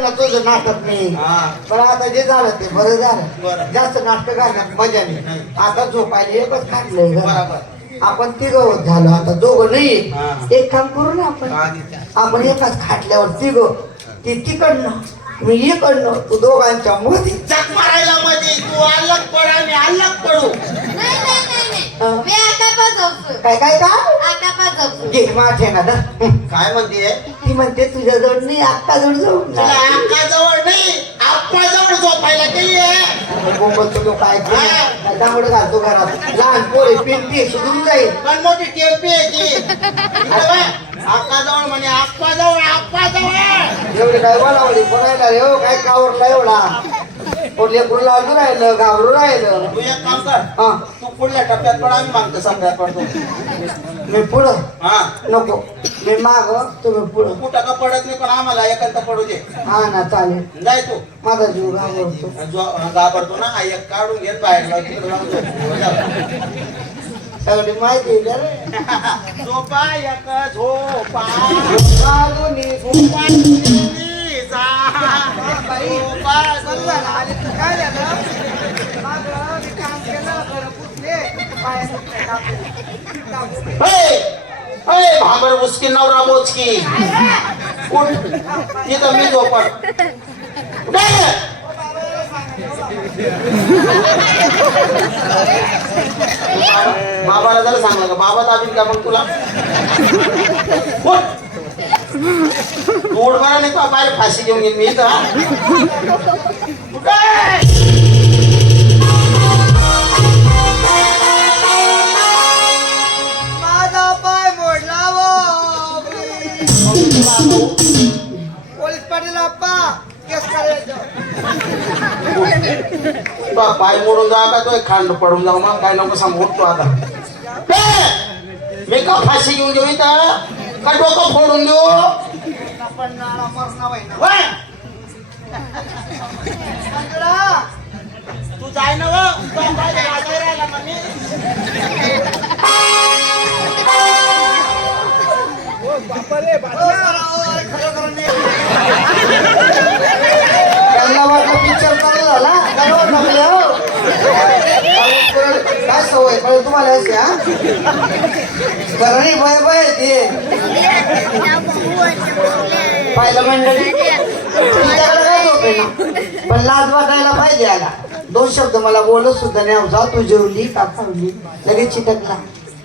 तुझं नाटक नाही हा. पण आता जे झालं ते बरं झालं बरं. जास्त नाटक घालण्यात मजा नाही. आता झोपायला एकच घरात. बरोबर आपण तिघं झालो आता दोघं नाही. एक काम करू ना आपण. आपण एकाच खाटल्यावर तिघं ती तिकडनं मी इकडनं तू दोघांच्या मध्ये जग मारायला मध्ये तू अलग पड आणि अलग पडू नाही नाही नाही नाही. मी आता पाजवतो काय काय का घे माझे ना. काय म्हणते ती म्हणते तुझ्या जवळ नाही आत्ता जवळ जाऊ तुला आका जवळ नाही आप्पा जवळ झोपायला काही आहे काय घालतो घरात? लहान पोरे जाईल. पण मोठी टेम्पी आहे ती. आका जवळ म्हणे आप्पा जवळ आप्पा जवळ एवढे काय बोलावली? बोलायला रे हो काय कावरला एवढा? लाजू राहिलं घाबरू राहिलं. तू एक काम कर. हा. पुढल्या टप्प्यात पड आम्ही मागतो सगळ्यात पडतो मी पुढं? हा. नको. मी माग तुम्ही पुढं. कुठं का पडत नाही पण आम्हाला एकांत पडू दे. हा ना चालेल. जाय तू. माझा जीव घाबरतो. जो घाबरतो ना हा एक काढून घेत बाहेर तिकडे लावून. सगळी माहिती का रे? झोपा एक झोपा. ये. झोपा. झोपा. चल ना, आले तर काय झालं? मागं मी काम केलं, घरं पुसले, पायात काय टाकलं. टाकलं. हे! हे, भांबर उसकी नवरा मोजकी. उठ इथं मी झोपट उठ. बाबाला जरा सांगा का बाबा दाबील का मग तुला? उठ. तू उठ नाही तो बाहेर फाशी घेऊन येईन मी तर पोलीस पाटील अप्पा केस करायचं बा, पाय मोडून जा का तो खांड पडून जाऊ मग काय नको सांगू उठतो आता! मी का फाशी घेऊन देऊ इथं? का डोकं फोडून! मंजुळा, तू जाय ना पिक्चर चालू झाला. काय हो, काय सवय? पण तुम्हाला अशी हा. बरं नाही भय भय ते. पाहिलं मंडळी? तुझ्याकडे काय झोपे ना पण लाज वाटायला पाहिजे आला दोन शब्द मला बोलत सुद्धा नाही. आव. जा तू जेवली का खावली लगेच चिटकला.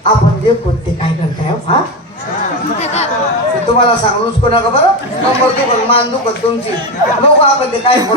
आपण जे कोणते काय करताय हो, हा? तुम्हाला सांगूच कोणा का बरं? तू दुखत मान दुखत तुमची. बघू आपण ते काय